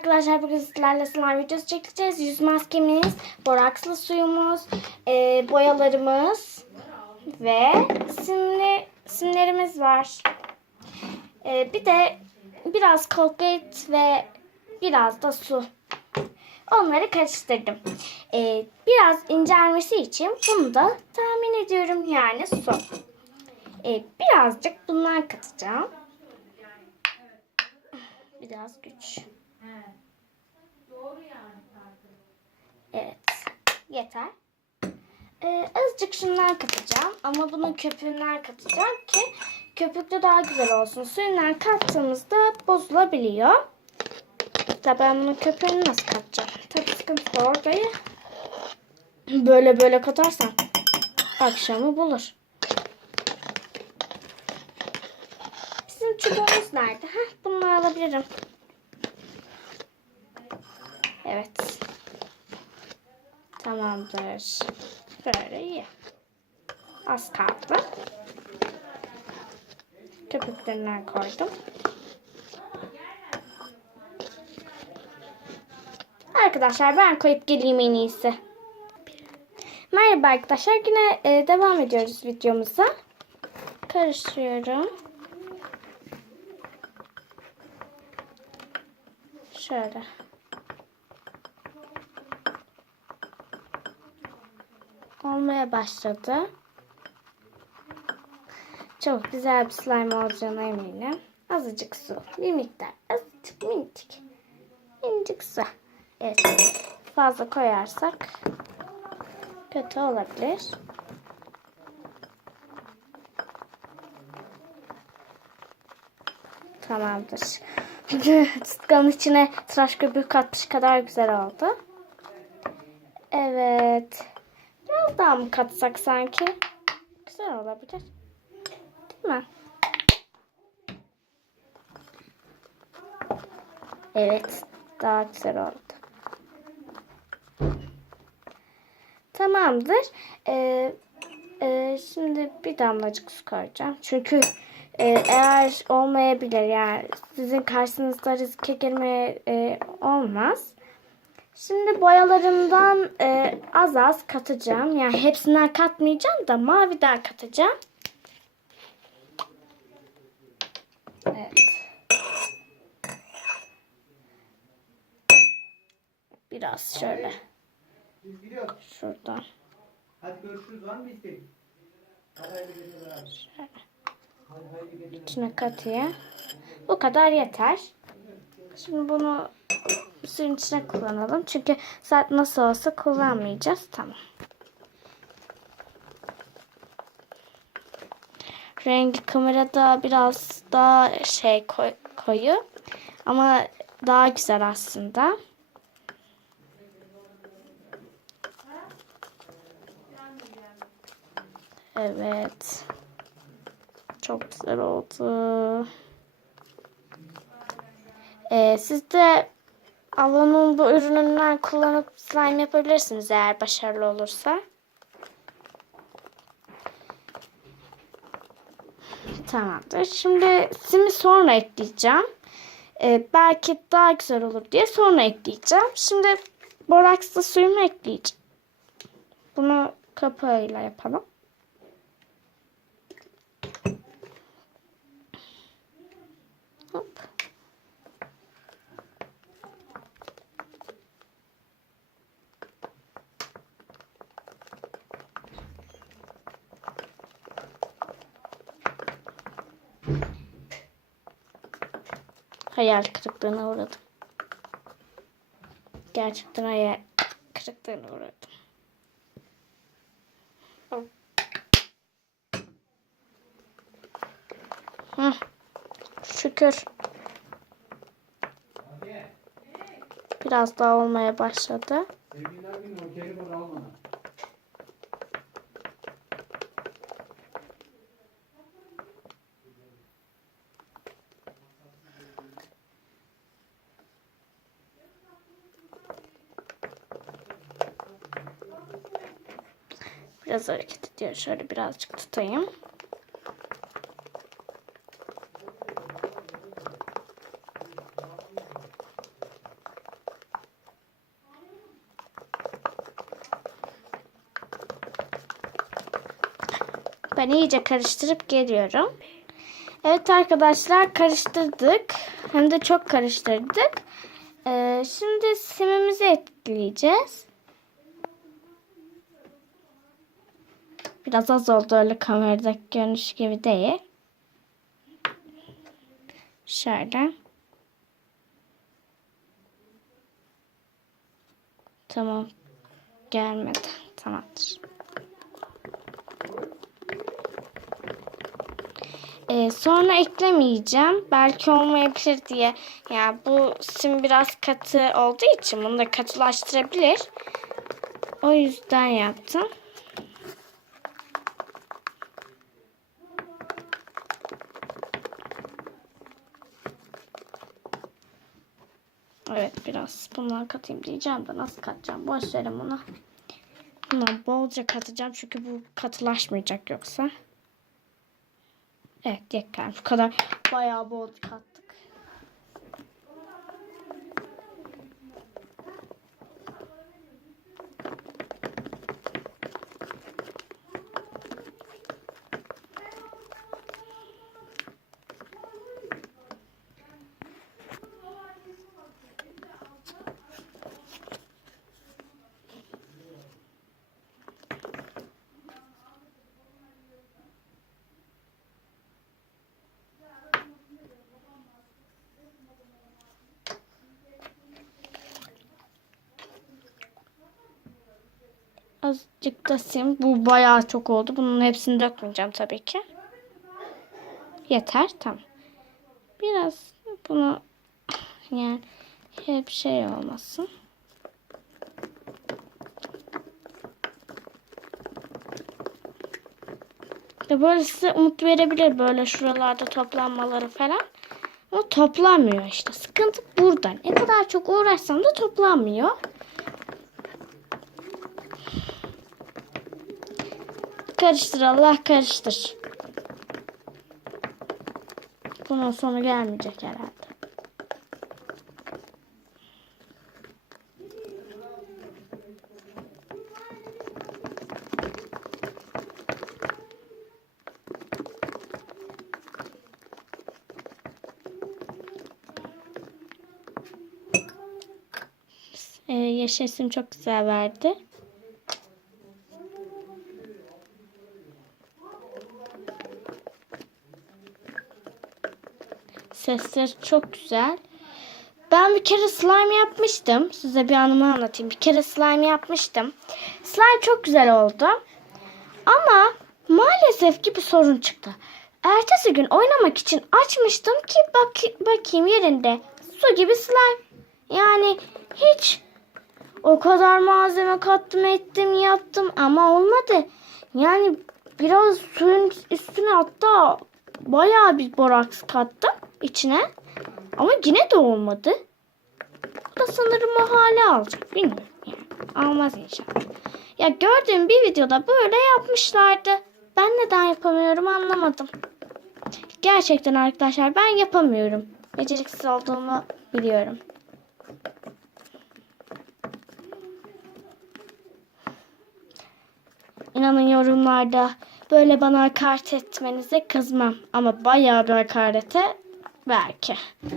arkadaşlar, bugün sizlerle slime videosu çekeceğiz. Yüz maskemiz, borakslı suyumuz, boyalarımız ve simlerimiz var. Bir de biraz Colgate ve biraz da su. Onları karıştırdım. Biraz incelmesi için bunu da tahmin ediyorum, yani su. Birazcık bundan katacağım. Biraz güç. Evet. Yeter. Azıcık şundan katacağım. Ama bunun köpüğünden katacağım ki köpüklü daha güzel olsun. Suyundan kattığımızda bozulabiliyor. Tabii ben bunun köpüğünü nasıl katacağım? Tabii sıkıntı da orayı böyle katarsam akşamı bulur. Bizim çubuğumuz nerede? Bunu alabilirim. Evet. Tamamdır. Böyle iyi. Az kaldı. Köpüklerinden koydum. Arkadaşlar ben koyup geleyim en iyisi. Merhaba arkadaşlar. Yine devam ediyoruz videomuza. Karıştırıyorum. Şöyle. Olmaya başladı. Çok güzel bir slime olacağına eminim. Azıcık su. Bir miktar. Azıcık minicik. Minicik su. Evet. Fazla koyarsak kötü olabilir. Tamamdır. Tutkanın içine tıraş köpüğü katmış kadar güzel oldu. Evet. Biraz daha mı katsak sanki? Güzel olabilir. Değil mi? Evet. Daha güzel oldu. Tamamdır. Şimdi bir damlacık su koyacağım. Çünkü eğer olmayabilir, yani sizin karşınızda riske girmeye olmaz. Şimdi boyalarımdan az katacağım. Yani hepsinden katmayacağım da maviden katacağım. Evet. Biraz şöyle. Şuradan. Hadi görüşürüz, var mı isteğin? İçine katayım. Bu kadar yeter. Şimdi bunu suyun içine kullanalım. Çünkü zaten nasıl olsa kullanmayacağız. Tamam. Rengi kamerada biraz daha koyu. Ama daha güzel aslında. Evet. Çok güzel oldu. Siz de Avon'un bu ürününden kullanıp slime yapabilirsiniz eğer başarılı olursa. Tamamdır. Şimdi simi sonra ekleyeceğim. Belki daha güzel olur diye sonra ekleyeceğim. Şimdi borakslı suyumu ekleyeceğim. Bunu kapağıyla yapalım. Hop. Hayal kırıklığına uğradım. Gerçekten hayal kırıklığına uğradım. Şükür. Biraz daha olmaya başladı. Biraz hareket ediyor. Şöyle birazcık tutayım. Ben iyice karıştırıp geliyorum. Evet arkadaşlar, karıştırdık. Hem de çok karıştırdık. Şimdi simimizi ekleyeceğiz. Biraz az oldu, öyle kameradaki görünüş gibi değil. Şöyle. Tamam. Gelmedi. Tamamdır. Sonra eklemeyeceğim. Belki olmayabilir diye. Yani bu sim biraz katı olduğu için bunu da katılaştırabilir. O yüzden yaptım. Evet, biraz bundan katayım diyeceğim de nasıl katacağım? Boş verin bunu. Bundan bolca katacağım çünkü bu katılaşmayacak yoksa. Evet, yeter. Bu kadar bayağı bol kattık. Azıcık da sim. Bu bayağı çok oldu. Bunun hepsini dökmeyeceğim tabii ki. Yeter. Tamam. Biraz bunu, yani hep şey olmasın. Ya böyle size umut verebilir, böyle şuralarda toplanmaları falan. Ama toplanmıyor işte. Sıkıntı burada. Ne kadar çok uğraşsam da toplanmıyor. Karıştır, Allah karıştır. Bunun sonu gelmeyecek herhalde. Yeşil sim çok güzel verdi. Sesler çok güzel. Ben bir kere slime yapmıştım. Size bir anımı anlatayım. Bir kere slime yapmıştım. Slime çok güzel oldu. Ama maalesef ki bir sorun çıktı. Ertesi gün oynamak için açmıştım ki bakayım yerinde su gibi slime. Yani hiç, o kadar malzeme kattım, ettim, yaptım ama olmadı. Yani biraz suyun üstüne, hatta bayağı bir boraks kattım içine. Ama yine de olmadı. Bu da sanırım o hale alacak. Bilmiyorum yani. Almaz inşallah. Ya gördüğüm bir videoda böyle yapmışlardı. Ben neden yapamıyorum anlamadım. Gerçekten arkadaşlar ben yapamıyorum. Beceriksiz olduğumu biliyorum. İnanın yorumlarda böyle bana hakaret etmenize kızmam. Ama bayağı bir hakarete belki.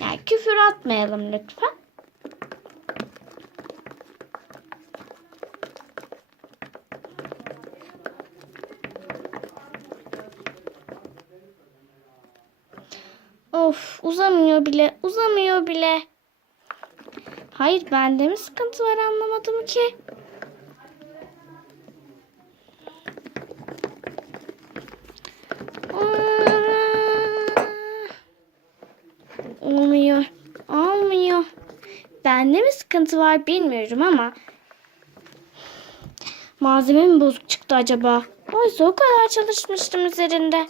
Yani küfür atmayalım lütfen. Of, uzamıyor bile. Uzamıyor bile. Hayır, bende mi sıkıntı var anlamadım ki. Olmuyor. Olmuyor. Bende mi sıkıntı var bilmiyorum ama malzeme mi bozuk çıktı acaba? Oysa o kadar çalışmıştım üzerinde.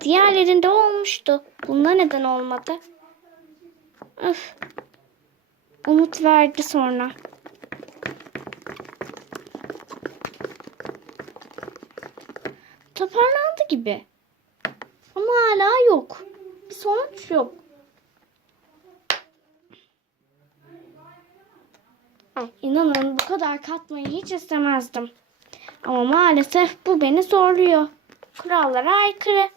Diğerlerinde olmuştu. Bunda neden olmadı? Öf. Umut verdi sonra. Toparlandı gibi. Ama hala yok. Bir sonuç yok. İnanın bu kadar katmayı hiç istemezdim. Ama maalesef bu beni zorluyor. kurallara aykırı.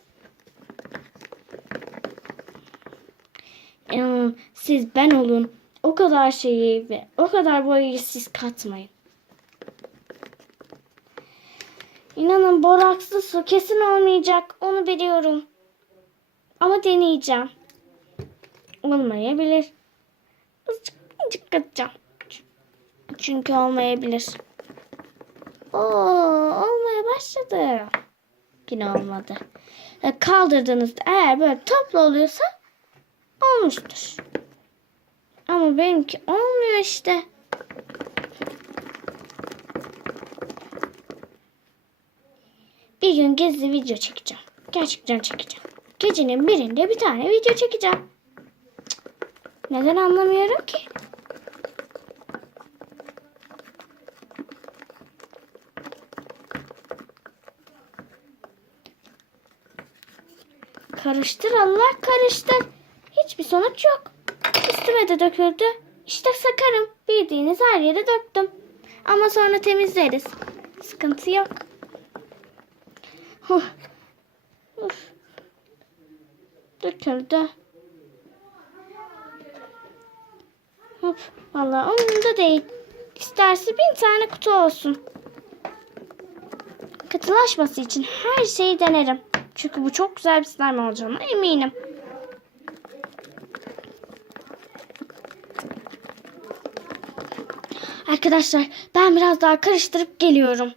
Siz ben olun. O kadar şeyi ve o kadar boyayı siz katmayın. İnanın borakslı su kesin olmayacak. Onu biliyorum. Ama deneyeceğim. Olmayabilir. Azıcık katacağım. Çünkü olmayabilir. Olmaya başladı. Yine olmadı. Kaldırdığınızda eğer böyle toplu oluyorsa olmuştur. Ama benimki olmuyor işte. Bir gün gizli video çekeceğim. Gerçekten çekeceğim. Gecenin birinde bir tane video çekeceğim. Neden anlamıyorum ki? Karıştır Allah karıştır. Hiçbir sonuç yok. Üstüme de döküldü. İşte sakarım. Bildiğiniz her yere döktüm. Ama sonra temizleriz. Sıkıntı yok. Uf. Döküldü. Hop. Vallahi umurumda değil. İsterse 1000 tane kutu olsun. Katılaşması için her şeyi denerim. Çünkü bu çok güzel bir slime olacağına eminim. Arkadaşlar ben biraz daha karıştırıp geliyorum.